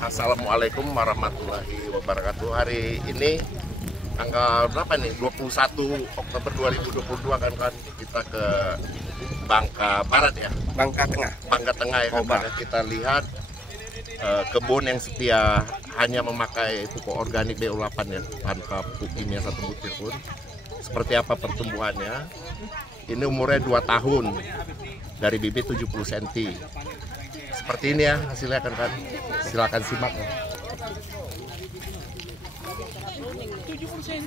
Assalamualaikum warahmatullahi wabarakatuh. Hari ini tanggal berapa nih? 21 Oktober 2022 kan kita ke Bangka Barat ya? Bangka Tengah. Bangka Tengah ya kan. Kita lihat kebun yang setia hanya memakai pupuk organik BU8 ya, tanpa pupuk kimia satu butir pun. Seperti apa pertumbuhannya? Ini umurnya 2 tahun, dari bibit 70 cm. Seperti ini ya hasilnya kan. Silakan simak ya. 70 cm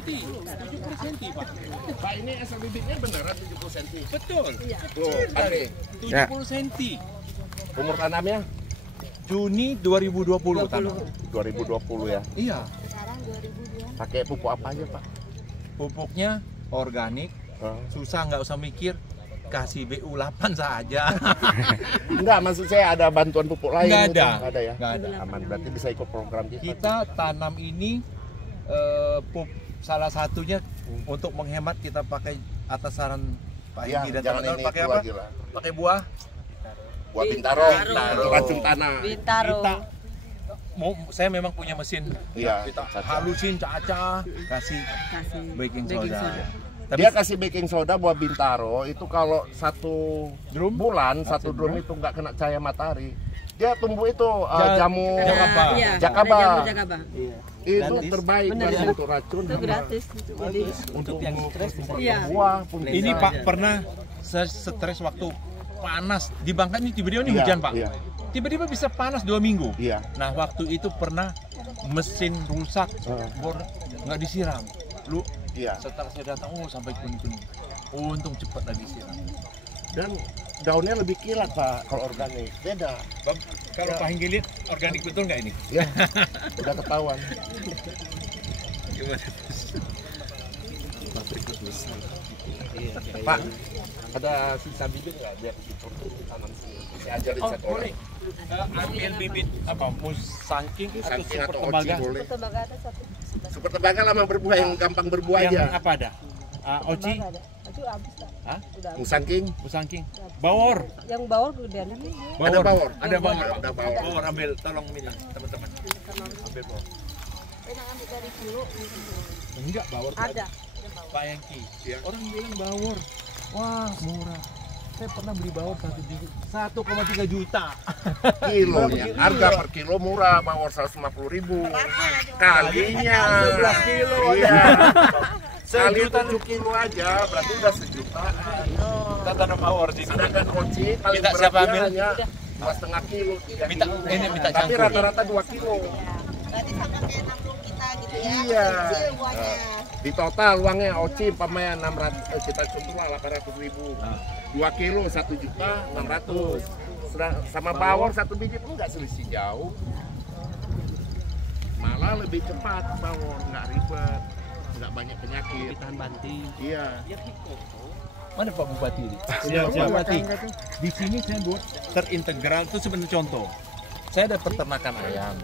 Pak. Pak, ini asal bibitnya beneran 70 cm? Betul. Tuh, Andre. 70 cm. Umur tanamnya? Juni 2020 tanam. 2020 ya? Iya. Pakai pupuk apa aja Pak? Pupuknya organik, susah nggak usah mikir, kasih BU8 saja. Enggak, maksud saya ada bantuan pupuk lain? Nggak ada. Nggak ada ya? Nggak ada. Aman, berarti bisa ikut program kita. Kita tanam ini salah satunya untuk menghemat kita pakai atas saran Pak Ya, Hengki dan jangan teman-teman ini pakai itu apa? lagi lah. Pakai buah. Buah bintaro, racun tanah. Bintaro. Saya memang punya mesin. Iya, Kita caca. halusin caca, kasih baking soda. Dia kasih baking soda buah bintaro itu kalau satu Drum? bulan, satu drum itu nggak kena cahaya matahari, dia tumbuh itu jamu Jakaba. Iya, Jakaba. ada jamu Jakaba. Itu Gratis. terbaik Bener, banget ya? untuk racun. Itu gratis. Jadi Untuk yang stres, Iya. buah pun Ini bisa. Pak pernah stres waktu panas di Bangka ini tiba-tiba ini Iya, hujan Pak. iya. Tiba-tiba bisa panas 2 minggu. Iya. Nah waktu itu pernah mesin rusak, bor nggak disiram. Lu Iya. setelah saya datang, sampai kuning-kuning. Untung cepat lagi disiram. Dan daunnya lebih kilat Pak kalau organik. Beda. Kalau Pak Hengki lihat organik betul nggak ini? Ya. Udah ketahuan. Pak, ada sisa bibit nggak biar dicontoh tanam sini? Saya ajarin satu orang. Ambil bibit apa? Musangking atau Musangking super atau tembaga? oci boleh. tembaga ada satu. Super tembaga lama berbuah yang gampang berbuah Yang aja. apa ada? Oci, Tembaga ada. Itu habis tak? Hah? Udah. Musangking. musangking, bawor. Yang bawah gedean ini. Ada bawor. Ada bawor. Ada bawor. Bawor ambil, tolong minta teman-teman. Ambil bawor. Enak ambil dari dulu. Enggak, bawor. Ada. Pak Hengki, Ya. orang bilang bawor, wah murah. Saya pernah beli bawor 1,3 juta. Kilonya, harga per kilo murah, bawor 150.000. Kalinya 11 kilo. Iya. Kali Sejuta. 7 kilo aja, berarti udah sejutaan. Kita tanam bawor sini. Sedangkan oci paling Minta siapa beratnya ambil? hanya 2,5 kilo, 3 Minta, kilo. ini minta Tapi campur. rata-rata 2 kilo. Berarti sama kayak 60 kita gitu ya. Iya. Kecil buahnya. Di total uangnya oci umpamanya 600, kita contohlah 800.000. 2 kilo 1.600.000. Sama bawor satu biji pun nggak selisih jauh. Malah lebih cepat bawor, nggak ribet, nggak banyak penyakit. Tahan banting. Iya. Mana Pak Bupati ini? Siap. Pak Bupati. Di sini saya buat terintegral itu sebenarnya contoh. Saya ada peternakan ayam.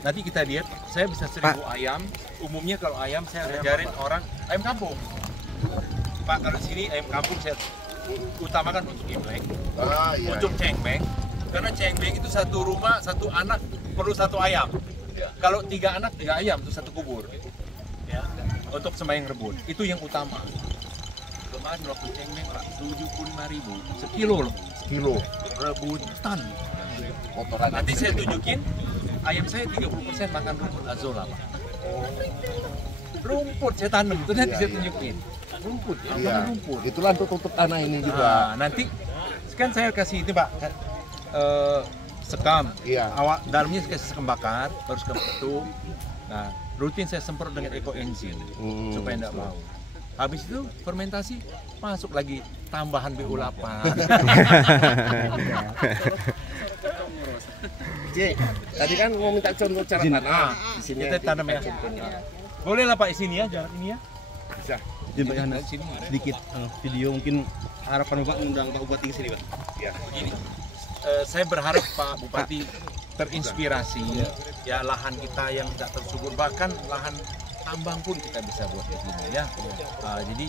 Nanti kita lihat, saya bisa 1.000 ayam. Umumnya kalau ayam saya ajarin orang ayam kampung. Pak, kalau di sini ayam kampung saya utamakan untuk imlek, Ah, iya. untuk cengbeng. Karena cengbeng itu satu rumah, satu anak perlu 1 ayam. Kalau 3 anak, 3 ayam itu 1 kubur. Ya, untuk sembahyang rebut. Itu yang utama. Kemarin waktu cengbeng Pak, 75.000 sekilo loh. Kilo. Rebutan. Kotoran. Nanti saya tunjukin ayam saya 30% makan rumput azolla Pak. Rumput saya tanam, itu nanti Iya, saya iya. tunjukin. Rumput, Iya. makan rumput. Itulah untuk tutup tanah ini juga. Nah, nanti kan saya kasih itu Pak, sekam. Iya. Awak dalamnya saya kasih sekam bakar, baru sekam ketum. Nah, rutin saya semprot dengan ekoenzim supaya tidak bau. Habis itu fermentasi, masuk lagi tambahan BU8. Cik, tadi kan mau minta contoh cara tanam. Di sini Kita tanam ya. Boleh lah Pak di sini ya, jarak ini ya. Bisa. Jadi Pak, Di sini. sedikit video mungkin harapan Bapak mengundang Pak Bupati ke sini Pak. Ya. Begini, saya berharap Pak Bupati terinspirasi ya lahan kita yang tidak tersubur, bahkan lahan tambang pun kita bisa buat begini ya. Jadi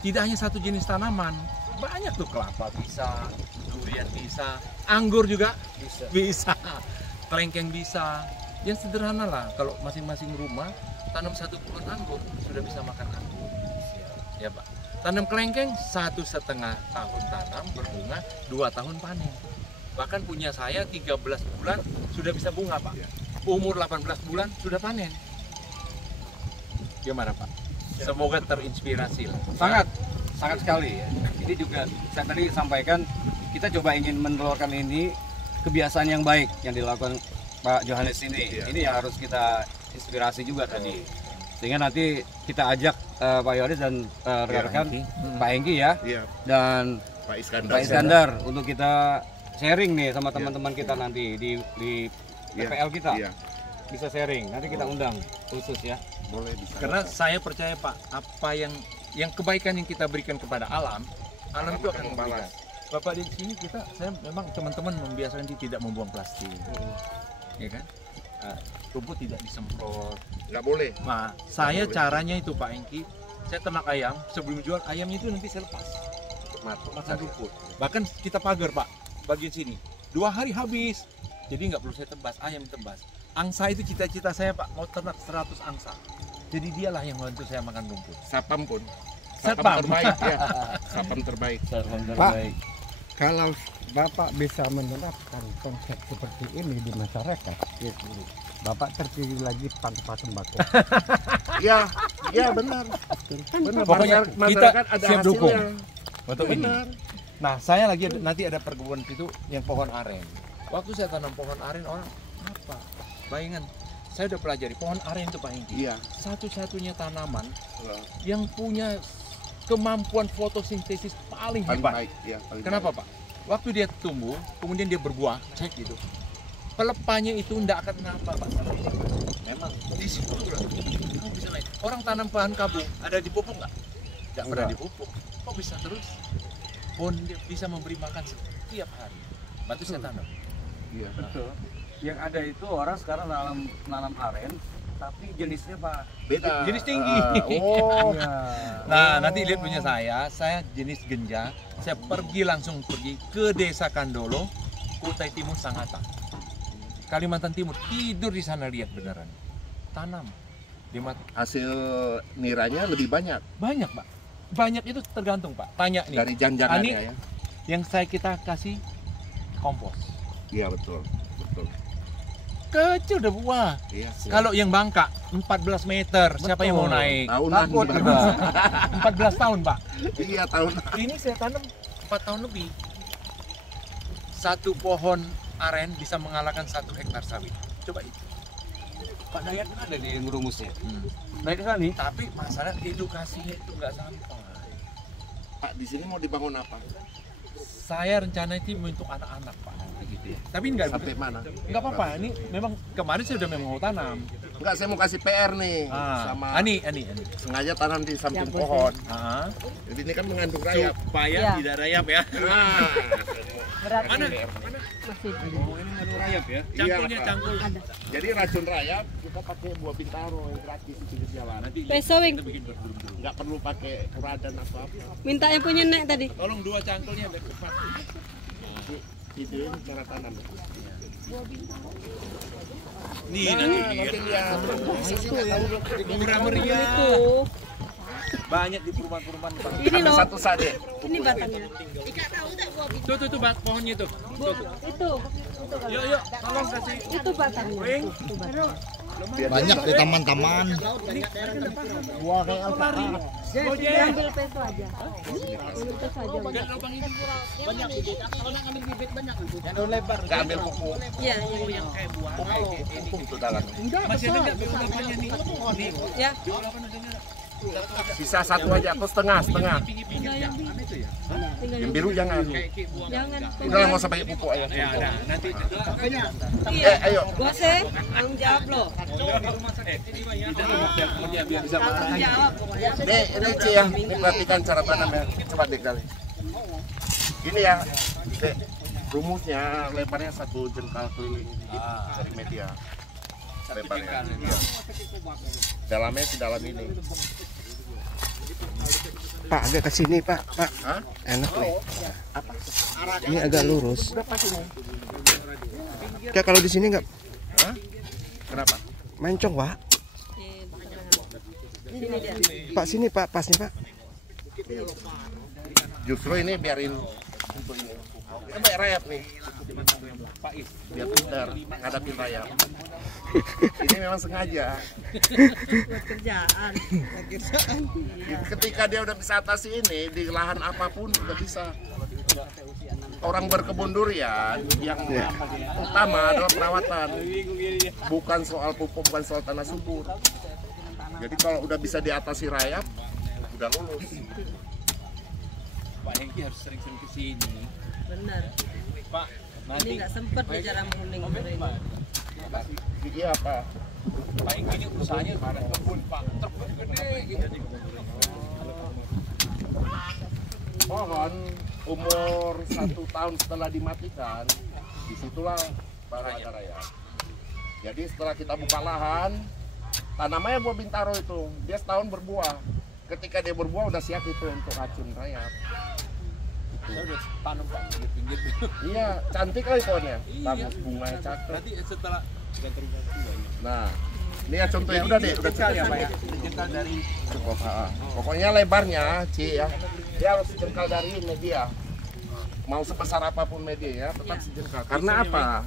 tidak hanya satu jenis tanaman, banyak tuh, kelapa bisa, durian bisa, anggur juga bisa, kelengkeng bisa. Yang sederhana lah, kalau masing-masing rumah tanam satu pohon anggur sudah bisa makan anggur. Ya Pak. Tanam kelengkeng 1,5 tahun tanam, berbunga 2 tahun panen. Bahkan punya saya 13 bulan sudah bisa bunga Pak. Umur 18 bulan sudah panen. Gimana Pak? Semoga terinspirasi lah. Sangat sekali ya. Ini juga saya tadi sampaikan, kita coba ingin menelurkan ini kebiasaan yang baik yang dilakukan Pak Johannes ini. Ini yang harus kita inspirasi juga tadi. Sehingga nanti kita ajak Pak Yohanes dan rekan-rekan Pak Hengki ya, dan Pak Iskandar untuk kita sharing nih sama teman-teman kita nanti di PPL kita. Bisa sharing, nanti kita undang khusus ya. Boleh, bisa. Karena saya percaya Pak, apa yang kebaikan yang kita berikan kepada alam itu akan membalas. Bapak di sini saya memang teman-teman membiasakan tidak membuang plastik, ya kan? Rumput tidak disemprot, Nggak boleh. nah saya caranya itu Pak Hengki, saya ternak ayam, sebelum jual ayamnya itu nanti saya lepas makan rumput, bahkan kita pagar Pak bagian sini 2 hari habis, jadi nggak perlu saya tebas, ayam tebas. Angsa itu cita-cita saya Pak, mau ternak 100 angsa, jadi dialah yang membantu saya makan rumput. Sapam pun Sapam terbaik ya. Sapam terbaik. Pak, kalau Bapak bisa menerapkan konsep seperti ini di masyarakat, Bapak terpilih lagi tanpa sembako. Ya benar. Benar. Pokoknya Masyarakat kita ada siap dukung hasilnya. untuk ini. Nah, saya lagi nanti ada perkebunan itu yang pohon aren. Waktu saya tanam pohon aren, orang apa? Bayangan, saya udah pelajari pohon aren itu Pak Hengki. Iya. Satu-satunya tanaman yang punya kemampuan fotosintesis paling Paling hebat. baik. Ya, paling Kenapa baik. Pak? Waktu dia tumbuh, kemudian dia berbuah, cek gitu. Pelepahnya itu tidak akan kenapa Pak. Memang di situ lah. Kamu bisa naik. Orang tanam bahan kabung ada dipupuk nggak? Nggak pernah dipupuk. Kok bisa terus? Pohon dia bisa memberi makan setiap hari. Batu saya tanam. Iya. Betul. Yang ada itu orang sekarang nanam aren, tapi jenisnya Pak Beda. Jenis tinggi. Oh. Nah, nanti lihat punya saya jenis genja. Saya langsung pergi ke Desa Kandolo, Kutai Timur Sangatta, Kalimantan Timur. Tidur di sana, lihat beneran. Tanam. Hasil niranya lebih banyak Banyak Pak. Banyak itu tergantung Pak. Tanya nih. dari janjangannya Ani, ya. yang kita kasih kompos. Iya betul. Kecil udah buah. Iya. Kalau yang Bangka 14 meter, siapa yang mau naik? Tahunan Takut juga. juga. 14 tahun Pak. Iya tahun. Ini saya tanam 4 tahun lebih. Satu pohon aren bisa mengalahkan 1 hektar sawit. Coba itu. Pak Dayat kan ada di rumusnya. Nah itu kan nih. Tapi masalah edukasinya itu nggak sampai. Pak di sini mau dibangun apa? Saya rencana itu untuk anak-anak Pak. Gitu ya. Tapi nggak Sampai mana? nggak apa-apa. Ini memang kemarin saya udah memang mau tanam. Enggak, saya mau kasih PR nih sama Ani. sengaja tanam di samping pohon. Ah. Jadi ini kan mengandung rayap. Supaya Ya. tidak rayap ya. Nah, Berat Mana? masih. Oh ini mengandung rayap ya. Cangkulnya Pak. cangkul. Jadi racun rayap kita pakai buah bintaro yang gratis di pinggir jalan. Nanti Pesawing. kita bikin berdua. Nggak perlu pakai uradan atau apa. Minta yang punya nek tadi. Tolong 2 cangkulnya biar cepat. Itu cara tanam. Nih Nah, nanti lihat. murah meriah. Itu. Banyak di perumahan-perumahan. Ini loh. Satu saja. Ini batangnya. Tuh pohonnya tuh. Itu. Yuk, tolong kasih. Itu batangnya. Wing. Itu batangnya. Banyak di taman-taman. Buah kayak alpaka. Ambil peso aja. Ambil peso aja. Enggak lubang ini. Nggak ambil pupuk. Iya, yang Pupuk itu dalam. Masih ada enggak beberapanya nih? Nih. ya. Sisa satu aja atau setengah. Tinggal yang biru. Yang biru jangan. Jangan. Udah lah, nggak usah pakai pupuk aja. Ya, ada. Nanti Iya. Ayo. Bose, tanggung jawab loh. dia biar bisa makan. Tanggung jawab pokoknya. Ini Ci ya, ini perhatikan cara tanam ya. Coba deh kali. Ini ya, Dek, rumusnya lebarnya 1 jengkal keliling dari media. Lebarnya. Iya. Dalamnya di dalam ini. Pak agak ke sini Pak. Pak. Hah? Enak nih. Apa? Ini agak lurus. Udah pas ini. Ya kalau di sini nggak Hah? Kenapa? mencong Pak. Sini dia. Pak sini Pak, pas nih Pak. Justru ini biarin untuk ini. Kita baik rayap nih. Biar pintar ngadapin rayap. Ini memang sengaja. Buat kerjaan. Ketika dia udah bisa atasi ini di lahan apapun udah bisa. Orang berkebun durian yang utama adalah perawatan, bukan soal pupuk, bukan soal tanah subur. Jadi kalau udah bisa diatasi rayap, udah lulus. Pak Hengki harus sering-sering ke sini. Benar. Pak, Ini nanti nggak sempet bicara menguning ini. Gigi apa? Pak Hengki ini usahanya ada kebun Pak, truk gede gitu. Pohon umur 1 tahun setelah dimatikan, disitulah baru ada rayap. Jadi setelah kita buka lahan, tanamannya buah bintaro itu, dia setahun berbuah. Ketika dia berbuah udah siap itu untuk racun rayap. Saya udah tanam Pak di pinggir. Iya, cantik kali pohonnya, Iya. bagus bunganya cakep. Nanti setelah ganti-ganti banyak. Nah, ini ya contohnya udah deh, udah Jengkal ya cukup. Pak ya? Jengkal dari Cukup, pokoknya lebarnya, Ci ya, dia harus sejengkal dari media. Mau sebesar apapun media ya, tetap sejengkal. Karena apa?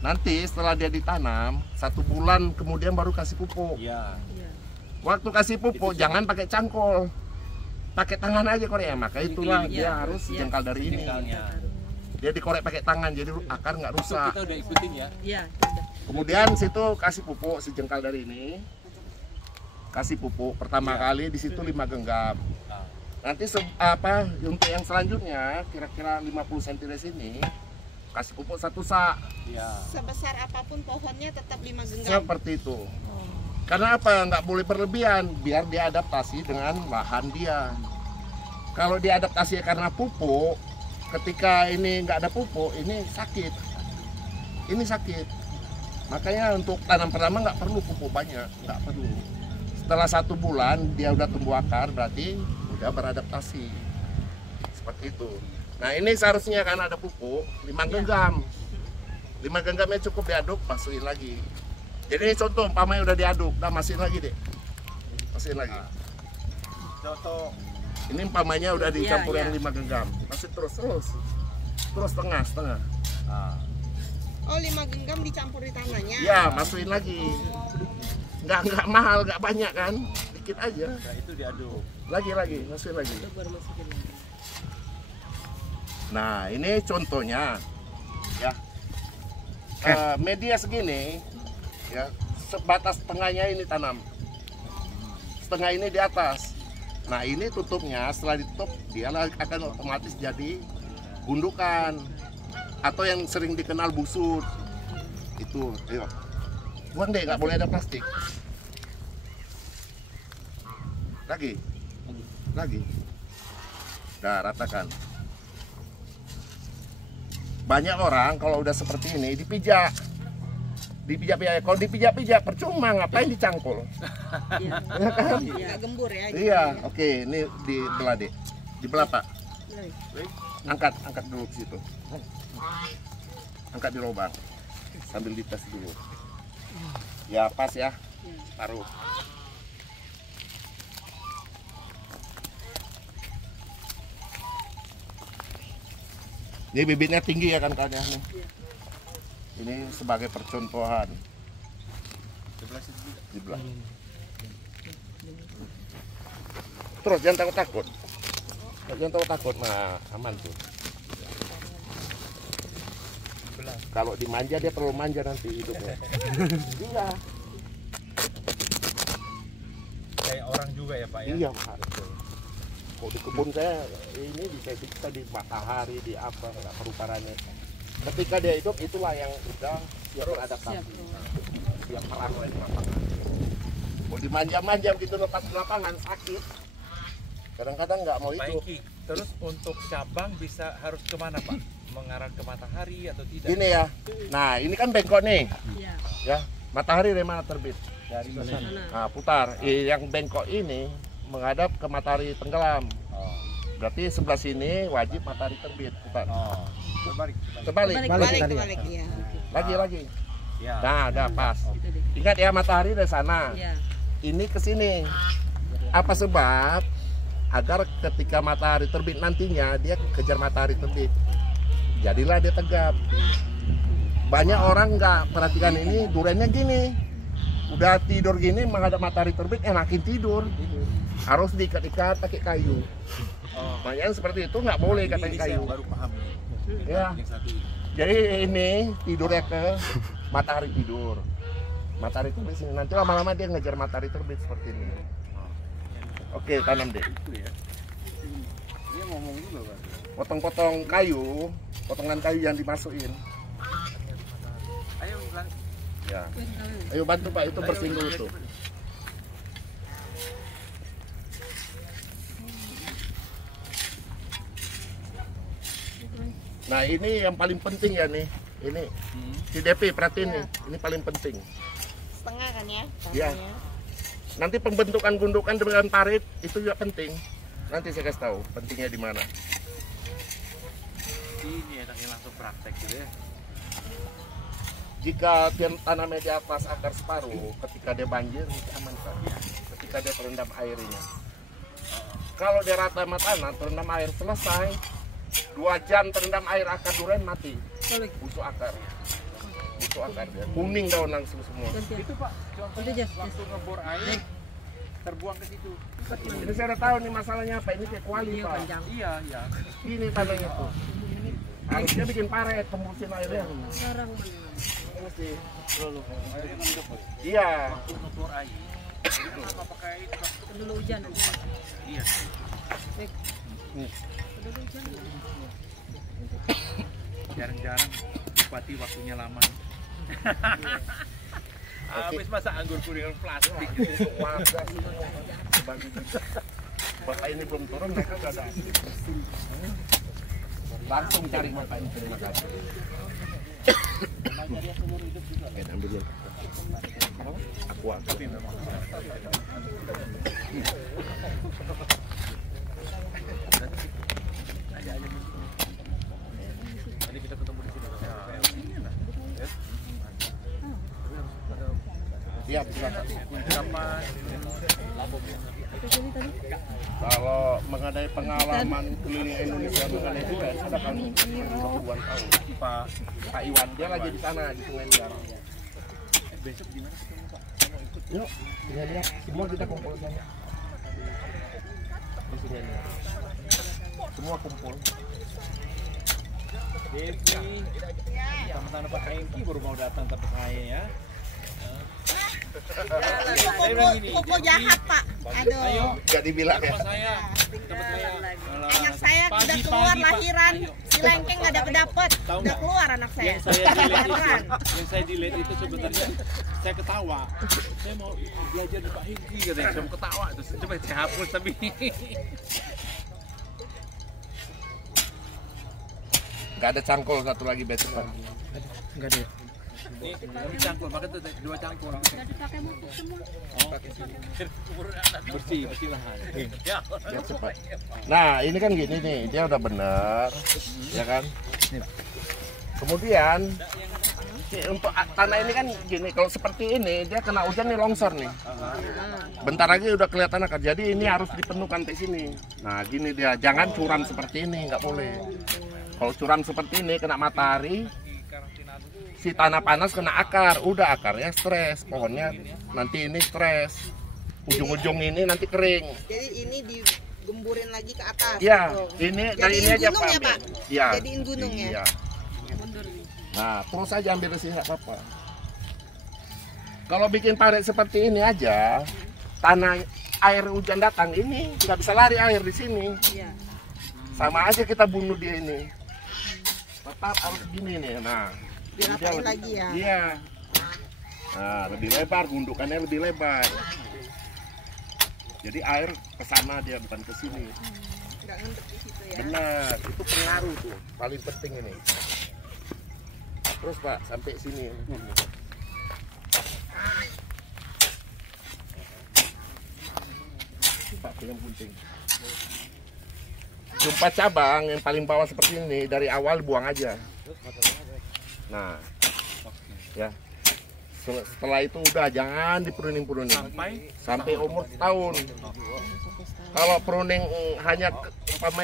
Nanti setelah dia ditanam, 1 bulan kemudian baru kasih pupuk. Iya. Waktu kasih pupuk jangan pakai cangkol, pakai tangan aja korek. Maka itulah dia harus sejengkal dari ini. Jengkalnya. Dia dikorek pakai tangan, jadi akar nggak Itu rusak. kita udah ikutin ya. Iya, udah. Kemudian situ kasih pupuk sejengkal dari ini. Kasih pupuk pertama kali di situ 5 genggam. Nanti untuk yang selanjutnya kira-kira 50 cm dari sini kasih pupuk 1 sak. Iya. Sebesar apapun pohonnya tetap 5 genggam. Seperti itu. Karena apa? Nggak boleh berlebihan biar dia adaptasi dengan lahan dia. Kalau dia adaptasi karena pupuk, ketika ini nggak ada pupuk, ini sakit. Ini sakit. Makanya untuk tanam pertama nggak perlu pupuk banyak, nggak perlu. Setelah 1 bulan dia udah tumbuh akar, berarti udah beradaptasi. Seperti itu. Nah ini seharusnya kan ada pupuk 5 genggam. 5 genggamnya cukup diaduk, masukin lagi. Jadi ini contoh, umpamanya udah diaduk, udah masukin lagi deh. Masukin lagi. Contoh Ini umpamanya udah dicampur Iya, yang 5 genggam. Masih terus. Terus setengah. Oh, 5 genggam dicampur di tanahnya. Ya, masukin lagi. Nggak mahal, nggak banyak kan? Dikit aja. nah itu diaduk. Lagi, masukin lagi. Itu baru masukin lagi. Nah, ini contohnya. Ya. Media segini, ya, sebatas tengahnya ini tanam. Setengah ini di atas. Nah, ini tutupnya, setelah ditutup, dia akan otomatis jadi gundukan. Atau yang sering dikenal busur. Itu, ayo. Buang deh, nggak boleh ada plastik. Lagi. Nah, ratakan. Banyak orang kalau udah seperti ini dipijak. Kalau dipijak percuma, ngapain dicangkul? Iya. Ya kan? Nggak gembur ya. Iya, oke, ini dibelah deh. Dibelah, Pak. Iya. Angkat dulu ke situ. Angkat di lubang. Sambil dites dulu. Ya, pas ya. Taruh. Ini bibitnya tinggi ya kan kalian nih. Ini sebagai percontohan. Dibelah. Terus jangan takut. Jangan takut. Nah, aman tuh. Kalau dimanja dia terlalu manja nanti hidupnya. Iya. Kayak orang juga ya Pak ya. Iya, Pak. Kalau di kebun saya ini bisa di matahari, di apa, nggak perlu parahnya. Ketika dia hidup, itulah yang udah siap beradaptasi. Siap merangkul di lapangan. Kalau dimanja-manja begitu lepas di lapangan, sakit. Kadang-kadang nggak mau Pak itu. Hengki, terus untuk cabang bisa harus kemana Pak? Mengarah ke matahari atau tidak? Gini ya, nah ini kan bengkok nih, Iya. ya. Matahari dari mana terbit? Dari Sana. Nah, putar. Yang bengkok ini menghadap ke matahari tenggelam. Berarti sebelah sini wajib matahari terbit, bukan? Terbalik. Balik ya. Lagi. Ya. Nah, udah pas. Ingat ya, matahari dari sana. Iya. Ini ke sini. Apa sebab? Agar ketika matahari terbit nantinya dia kejar matahari terbit. Jadilah dia tegap. Banyak orang nggak perhatikan ini, durennya gini. Udah tidur gini menghadap matahari terbit, makin tidur. Harus diikat-ikat pakai kayu. Makanya seperti itu nggak boleh ikat pakai kayu. Baru paham nih. Ya. Yang satu ini. Jadi ini tidurnya ke matahari tidur. Matahari terbit sini. Nanti lama-lama dia ngejar matahari terbit seperti ini. Oke, tanam deh. Dia ngomong juga kan. Potong-potong kayu, potongan kayu yang dimasukin. Ayo bilang. Ya. Ayo bantu Pak, itu bersihin dulu tuh. Nah ini yang paling penting ya nih. Ini si Depi perhatiin nih. Ini paling penting. Setengah kan ya? Iya. Nanti pembentukan gundukan dengan parit itu juga penting. Nanti saya kasih tahu pentingnya di mana. Ini enaknya langsung praktek gitu ya. Jika dia tanamnya di atas akar separuh, ketika dia banjir itu aman Pak. Ketika dia terendam airnya. Kalau dia rata sama tanah, terendam air selesai. 2 jam terendam air akar durian mati. Busuk akar. Busuk akar dia. Kuning daun langsung semua. Itu Pak, contohnya waktu ngebor air terbuang ke situ. Ini saya udah tahu nih masalahnya apa. Ini kayak kuali Pak. Iya. Ini tanahnya tuh. Harusnya bikin paret, tembusin airnya. Sekarang Mesti. Airnya ngendep. Iya. Waktu ngebor air. Jadi kenapa pakai itu Pak? dulu hujan nanti. Iya. Dulu hujan. Jarang-jarang bupati waktunya lama. Habis masa anggur kuningan plastik. Untuk warga semua. Bapak ini belum turun, mereka udah ada. Langsung cari bapak ini, terima kasih. Oke, ambil dulu. Aku akan. Tadi kita ketemu di sini. Siap, silakan. Berapa Kalau mengenai pengalaman keliling Indonesia mengenai durian, ada kan puluhan tahun. Pak Iwan dia lagi di sana di Sungai Liar. besok gimana ketemu Pak? Yuk, Sungai Liar, semua kita kumpul di sana. Di Sungai Liar. Semua kumpul. Devi, teman-teman Pak Hengki baru mau datang tapi saya ya. Koko jahat Pak. Aduh. Gak dibilang ya. Teman saya. Anak saya udah keluar lahiran. Si lengkeng nggak dapet. Udah keluar anak saya. Yang saya dilihat itu sebenarnya saya ketawa. Saya mau belajar di Pak Hengki katanya. Saya mau ketawa terus coba saya hapus tapi Gak ada cangkul satu lagi besok Pak. Enggak ada. ini cangkul, maka tuh 2 cangkul. Udah dipakai mumpuk semua. Bersih lahan. Ya. Biar cepat. Nah ini kan gini nih, dia udah bener, ya kan. Kemudian untuk tanah ini kan gini, kalau seperti ini dia kena hujan nih longsor nih. Bentar lagi udah kelihatan akar. Jadi ini harus dipenuhkan di sini. Nah gini dia, jangan curam seperti ini, nggak boleh. Kalau curam seperti ini kena matahari, si tanah panas kena akar, udah akarnya stres, pohonnya nanti ini stres, ujung-ujung ini nanti kering. Jadi ini digemburin lagi ke atas. Ya, gitu. ini dari ini aja gunung ya, Pak? Ya. Jadiin gunung ya? Iya. Nah, terus aja ambil sih nggak apa-apa. Kalau bikin parit seperti ini aja, tanah air hujan datang ini nggak bisa lari air di sini. Iya. Sama aja kita bunuh dia ini. Tetap harus gini nih. Nah, Diratain lagi ya? Iya. Nah, lebih lebar, gundukannya lebih lebar. Jadi air ke sana dia, bukan ke sini. Nggak ngendep di situ ya? Benar, itu pengaruh tuh, paling penting ini. Terus Pak, sampai sini. Pak, yang gunting. Jumpa cabang yang paling bawah seperti ini, dari awal buang aja. Nah, ya. Setelah itu udah jangan dipruning sampai umur setahun. Kalau pruning hanya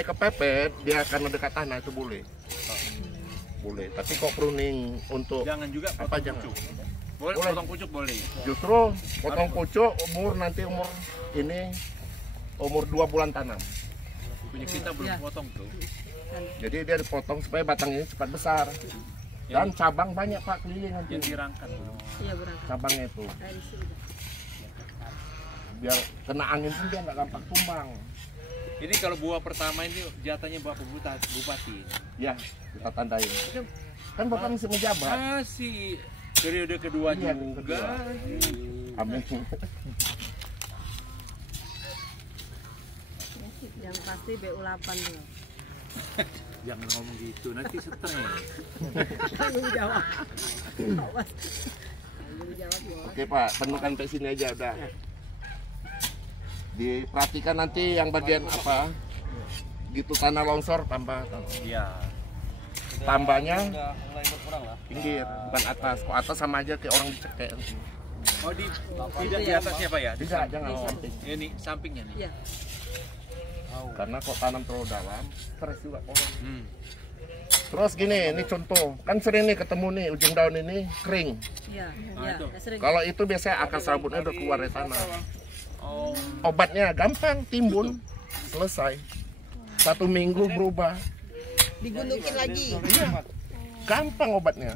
kepepet, dia akan dekat tanah itu boleh. Boleh. Tapi kok pruning untuk jangan juga apa jangan? Boleh potong pucuk boleh. Justru potong pucuk umur ini umur 2 bulan tanam. Punya kita belum potong tuh. Jadi dia dipotong supaya batang ini cepat besar. Dan cabang banyak Pak keliling nanti. Yang dirangkat belum. Iya berangkat. Cabangnya itu. Dari sini. Biar kena angin pun dia nggak gampang tumbang. Ini kalau buah pertama ini jatahnya Bapak Bupati. Ya, kita tandain. Kan Bapak masih menjabat. Masih periode kedua Iya, juga. Amin. Yang pasti BU8 dulu. Jangan ngomong gitu, nanti stres. Tanggung jawab. Awas. Tanggung jawab, Bos. Oke Pak, penuhkan sampai sini aja udah. Diperhatikan nanti yang bagian apa? Gitu tanah longsor tambah. Iya. Tambahnya Udah mulai berkurang lah. pinggir, bukan atas. Kok atas sama aja kayak orang dicekek. Oh tidak di atasnya Pak ya? Tidak, jangan Oh, samping. ini sampingnya nih. Iya. Karena kok tanam terlalu dalam, stres juga pohon. Terus gini, ini contoh. Kan sering nih ketemu nih ujung daun ini kering. Iya. Nah, Iya. itu. Sering. Kalau itu biasanya akar serabutnya udah keluar dari tanah. Oh, Obatnya gampang, timbun, selesai. 1 minggu berubah. Digundukin lagi. Gampang obatnya.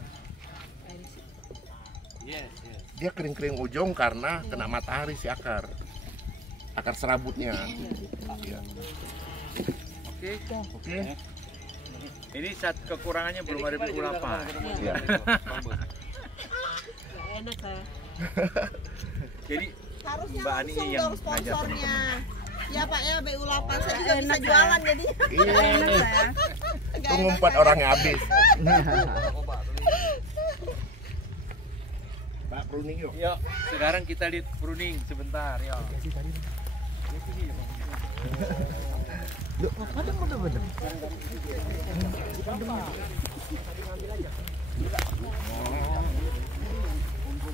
Dia kering-kering ujung karena kena matahari si akar serabutnya. Ya. Oke. ini saat kekurangannya belum ada BU8. Ya. Nggak enak saya. Jadi Harusnya Mbak Ani langsung yang dong ngajak sponsornya. Ya Pak ya BU8 saya juga bisa Enak, jualan jadi. Iya. Enak saya. Nggak Tunggu enak 4 saya. orangnya habis. Pak pruning yuk. yuk, sekarang kita lihat pruning sebentar, yuk.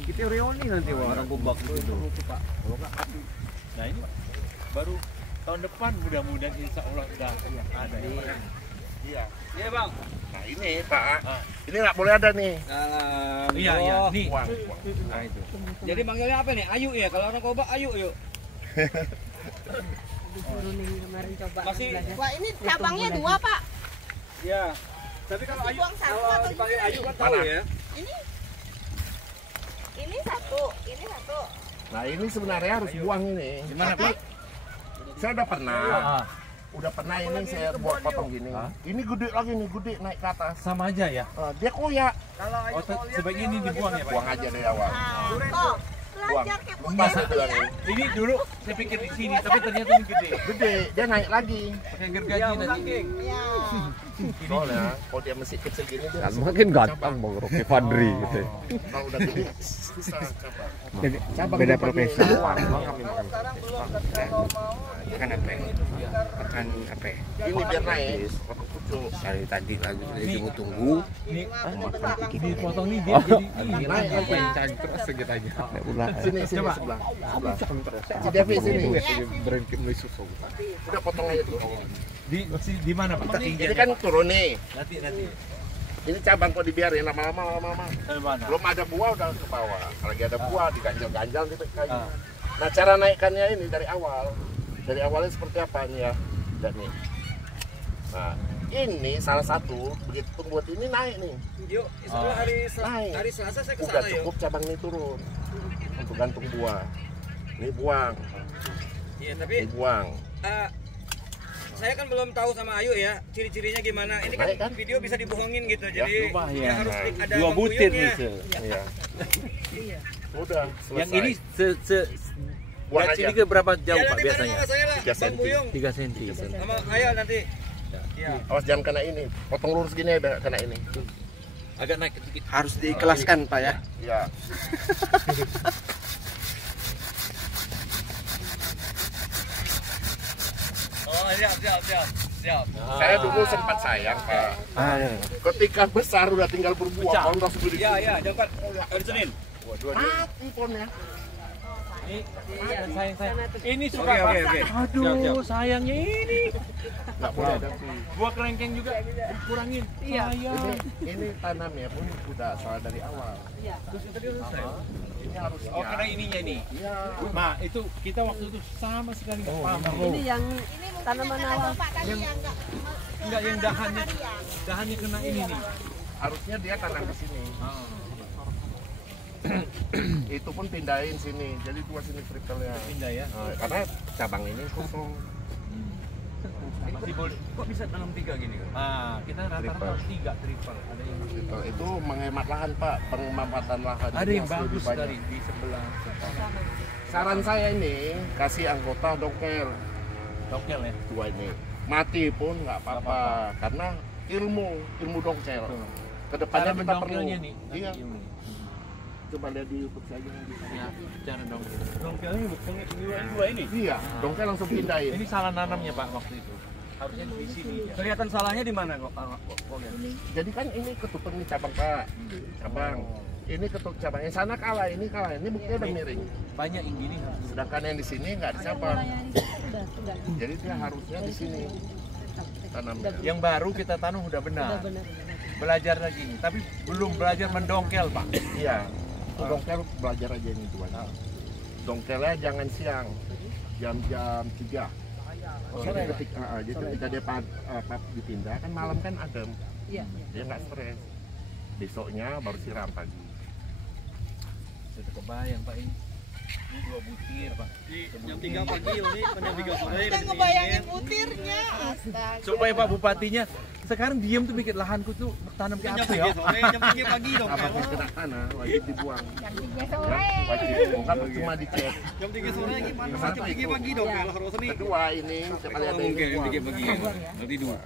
Kita reuni nanti orang kubak itu. Nah ini baru tahun depan mudah-mudahan insya Allah sudah ada. Iya. Iya Bang. Nah ini Pak, ini nggak boleh ada nih. Iya, iya. Nih. Buang. Nah itu. Jadi manggilnya apa nih? Ayu ya. Kalau orang kubak ayu yuk. Pruning kemarin coba. Masih- belajar. Wah ini cabangnya 2 Pak. Iya. Tapi kalau Masih ayu buang satu kalau atau dipanggil gimana ayu kan nih? tahu Mana? ya. Ini satu. Nah ini sebenarnya harus buang ini. Gimana Pak? Saya udah pernah ini saya buat potong gini. Ini gede lagi nih, gede naik ke atas. Sama aja ya. Dia koyak. Oh, sebaiknya ini dibuang ya Pak? Buang aja dari awal. Nah, belajar kayak punya Masa itu ya. Ini dulu saya pikir di sini, tapi ternyata ini gede. Gede, dia naik lagi. Pakai gergaji nanti. Ya. Soalnya kalau dia masih kecil gini dia masih Makin cabang. ganteng Bang Rocky Fadri gitu. Kalau udah gede bisa cabang. Jadi Cabang beda dia pakai profesi. cabang, kami makan. Makan apa? Makan apa? Ini biar naik, pakai pucuk. Dari tadi lagi tunggu. Ini dipotong nih dia jadi Naik lagi. Terus segitu aja. Ulah. Sini Coba. sebelah. Si Devi sini. Berhenti mulai susu. Udah potong aja tuh. di mana Pak? Ini kan turun nih. Nanti. Ini cabang kok dibiarin lama-lama. Mana? Belum ada buah udah ke bawah. Kalau lagi ada buah diganjal-ganjal di kayu. Nah cara naikkannya ini dari awal. Dari awalnya seperti apa nih ya? Dan nih. Nah ini salah satu begitu pembuat ini naik nih. Yuk, insya Allah Naik. hari Selasa saya ke Udah sana yuk. cukup cabang ini turun untuk gantung buah. Ini buang, Iya, tapi ini buang. saya kan belum tahu sama Ayu ya, ciri-cirinya gimana. Ini kan Baik, kan? video bisa dibohongin gitu. Ya, Jadi lumayan. ya harus ada Dua Bang butir Buyungnya. nih. Iya. Udah selesai. Yang ini buang dari aja. sini ke berapa Ya jauh Pak nanti bareng biasanya? sama saya lah, 3 Bang senti. Buyung 3 cm. sama Ayu nanti. Ya. Awas jangan kena ini. Potong lurus gini ya kena ini. Agak naik sedikit. Harus diikhlaskan Pak ya. Ya. Siap. Saya dulu sempat sayang Pak. Ketika besar udah tinggal berbuah, pohon udah segede. Iya, jangan hari Senin. Mati pohonnya. Sayang. Ini suka Oke. Aduh, sayangnya ini. Nggak boleh ada Buah kelengkeng juga kurangin. Iya. ini tanamnya pun udah salah dari awal. Terus itu dia selesai. Ini harus Oh, karena ininya nih. Iya. Nah, itu kita waktu itu sama sekali nggak paham. Ini yang tanaman awal. Enggak yang dahannya kena ini nih. Harusnya dia tanam di sini. Itu pun pindahin sini. Jadi dua sini triple-nya. Pindah ya. Karena cabang ini kosong. Masih boleh. Kok bisa tanam 3 gini? Ah, kita rata-rata Triple. 3 triple. Ada yang Triple itu menghemat lahan Pak, pengemanfaatan lahan. ada yang lebih bagus banyak. dari di sebelah. Saran saya ini kasih anggota dongkel Dokel ya. dua ini. Mati pun nggak apa-apa karena ilmu dongkel. Kedepannya Cara kita perlu. mendongkelnya nih. Iya. Ini. Coba lihat di YouTube saja yang bisa. Ya, cara dongkel. Dongkelnya bukan dua ini. Iya, dongkel langsung pindahin. Ini salah nanamnya Pak waktu itu. Harusnya di sini. Kelihatan salahnya di mana kok? Jadi kan ini ketutup nih cabang Pak, cabang. Ini ketutup cabang. Yang sana kalah, ini kalah. Ini buktinya udah miring. Banyak yang gini harus. Sedangkan yang di sini nggak dicabang. Jadi dia harusnya di sini tanamnya. Yang baru kita tanam udah benar. Belajar lagi nih, tapi belum belajar mendongkel Pak. Iya. Dongkel belajar aja ini tuan. Dongkelnya jangan siang, jam-jam 3. Jadi ketika dia dipindah kan malam kan adem. Dia nggak stres. Besoknya baru siram pagi. Sudah kebayang Pak ini. Ini 2 butir Pak. Jam 3 pagi ini, jam 3 sore. Udah ngebayangin butirnya, astaga. Supaya Pak Bupatinya sekarang diem tuh bikin lahanku tuh tanam ke apa ya? Jam 3 pagi dong. Apa yang kena tanah wajib dibuang. Jam 3 Ya, sore. wajib bukan cuma dicek. Jam 3 sore gimana? Satu Jam 3 itu. pagi dong kalau harus ini. Kedua ini sekali ada yang dibuang. pagi. Nanti dua.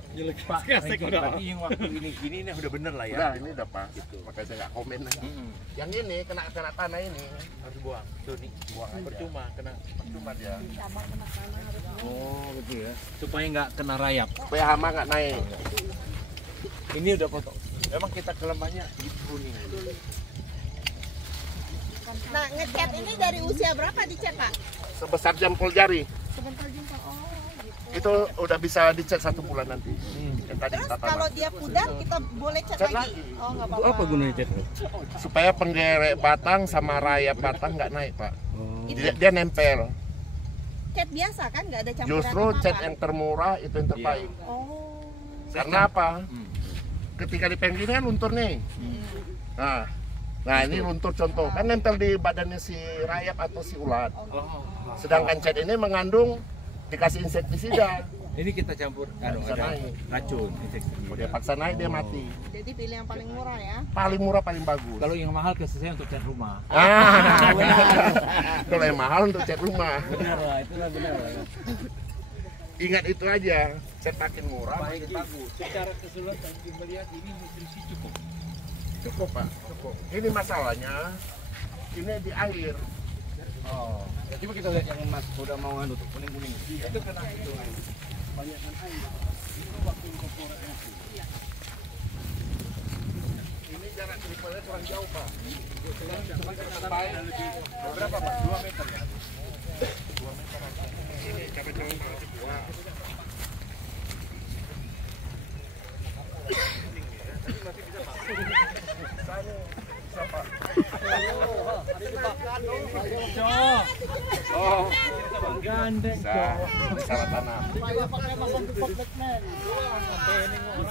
Pak, berarti yang waktu ini udah bener lah ya. Udah ini udah pas. Makanya saya nggak komen lagi. Yang ini kena tanah ini Harus buang. Tuh nih, buang aja. percuma kena. Cuma dia Oh, gitu ya. Supaya nggak kena rayap. supaya hama nggak naik. Ini udah potong. Memang kita kelemahannya gitu nih. Nah, ngecat ini dari usia berapa dicat, Pak? Sebesar jempol jari. Sebentar jumpa. Oh, gitu. Itu udah bisa dicet 1 bulan nanti. Yang tadi Terus kita kalau tanam. dia pudar, kita boleh cat Cat lagi? lagi. Oh, nggak apa-apa. Apa gunanya cat? Supaya penggerek batang sama rayap batang nggak naik Pak. Dia nempel. Cat biasa kan, nggak ada campuran Justru apa-apa? cat yang termurah itu yang terbaik. Oh. Karena apa? Ketika dipenggi ini kan luntur nih. Nah ini luntur contoh. Kan nempel di badannya si rayap atau si ulat. Sedangkan cat ini mengandung dikasih insektisida. Ini kita campur Nggak bisa ada naik. racun. Kalau dia paksa naik dia mati. Jadi pilih yang paling murah ya. Paling murah paling bagus. Kalau yang mahal ke saya untuk cat rumah. Benar. Kalau yang mahal untuk cat rumah. Benar lah, itulah benar lah. Ingat itu aja. Cat makin murah makin bagus. Secara keseluruhan kita melihat ini nutrisi cukup. Cukup Pak. Cukup. Ini masalahnya. Ini di air. Oh. Ya, coba kita lihat yang Mas udah mau nganu tuh, kuning-kuning. Itu kena itu. Banyakkan air. Itu waktu incorporasi. Ini jarak triplenya kurang jauh Pak. Berapa Pak? 2 meter ya? Ini cabai jauh kedua. Oh, Gandeng. salah tanam.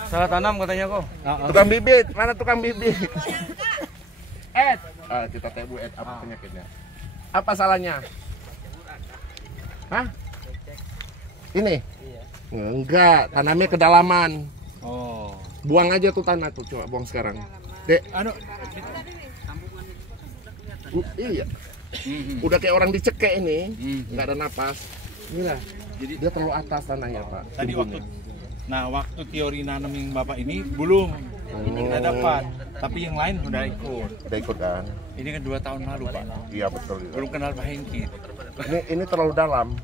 Salah tanam katanya kok. Tukang bibit, mana tukang bibit? Ed, kita tanya Bu Ed apa penyakitnya? Apa salahnya? Hah? Ini? Enggak, tanamnya kedalaman. Oh. Buang aja tuh tanah tuh, coba buang sekarang. Dek, Anu, iya. Udah kayak orang dicekek ini, nggak ada napas. Inilah, jadi dia terlalu atas tanahnya Pak. tadi Timbunnya. waktu teori nanam yang Bapak ini belum kita dapat, tapi yang lain udah ikut. Udah ikut kan? Ini kan 2 tahun lalu Pak. Iya betul. Belum kenal Pak Hengki. Ini terlalu dalam.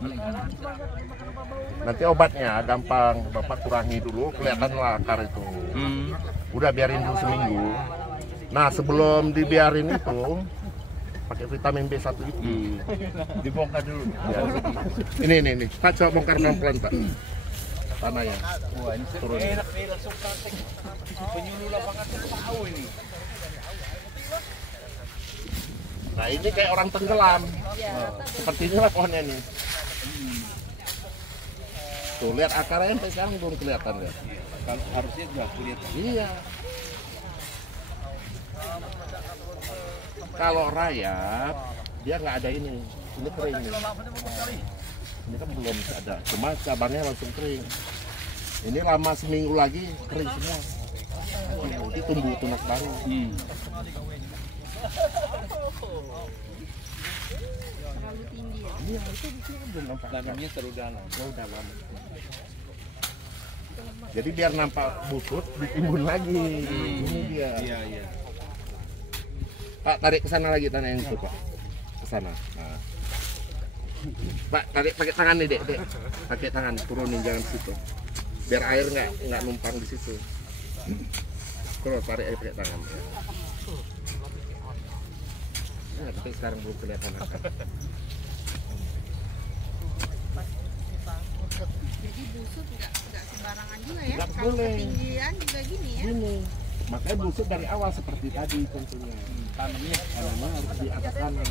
Nanti obatnya gampang, Bapak kurangi dulu, kelihatan lah akar itu. Udah biarin dulu seminggu. Nah sebelum dibiarin itu, pakai vitamin B1 itu, dibongkar dulu. Ya. Ini, Pak coba bongkar pelan-pelan Pak. Tanahnya. Wah, ini turun. Enak nih langsung praktek. Penyuluh lapangan tuh tahu ini. Nah ini kayak orang tenggelam. Seperti inilah pohonnya nih. Tuh lihat akarnya sampai sekarang belum kelihatan ya. Kalau harusnya sudah kelihatan. Iya. Kalau rayap dia nggak ada ini kering. Ini kan belum ada, cuma cabangnya langsung kering. Ini lama seminggu lagi kering semua. Nanti tumbuh tunas baru. Terlalu tinggi ya. Iya itu di sini belum nampak. Tanamnya terlalu dalam. Oh, dalam. Jadi biar nampak busuk ditimbun lagi. Ini dia. Iya. Pak tarik ke sana lagi tanah yang itu Pak. Ke sana. Nah. Pak tarik pakai tangan nih dek. Pakai tangan turunin jangan situ. Biar air nggak numpang di situ. Terus tarik air pakai tangan. Nah, tapi sekarang belum kelihatan akar. Jadi busuk nggak sembarangan juga ya. Nggak Kalau boleh. ketinggian juga gini ya. Gini. Makanya busuk dari awal seperti tadi tentunya. Tanamnya harus di atas tanah.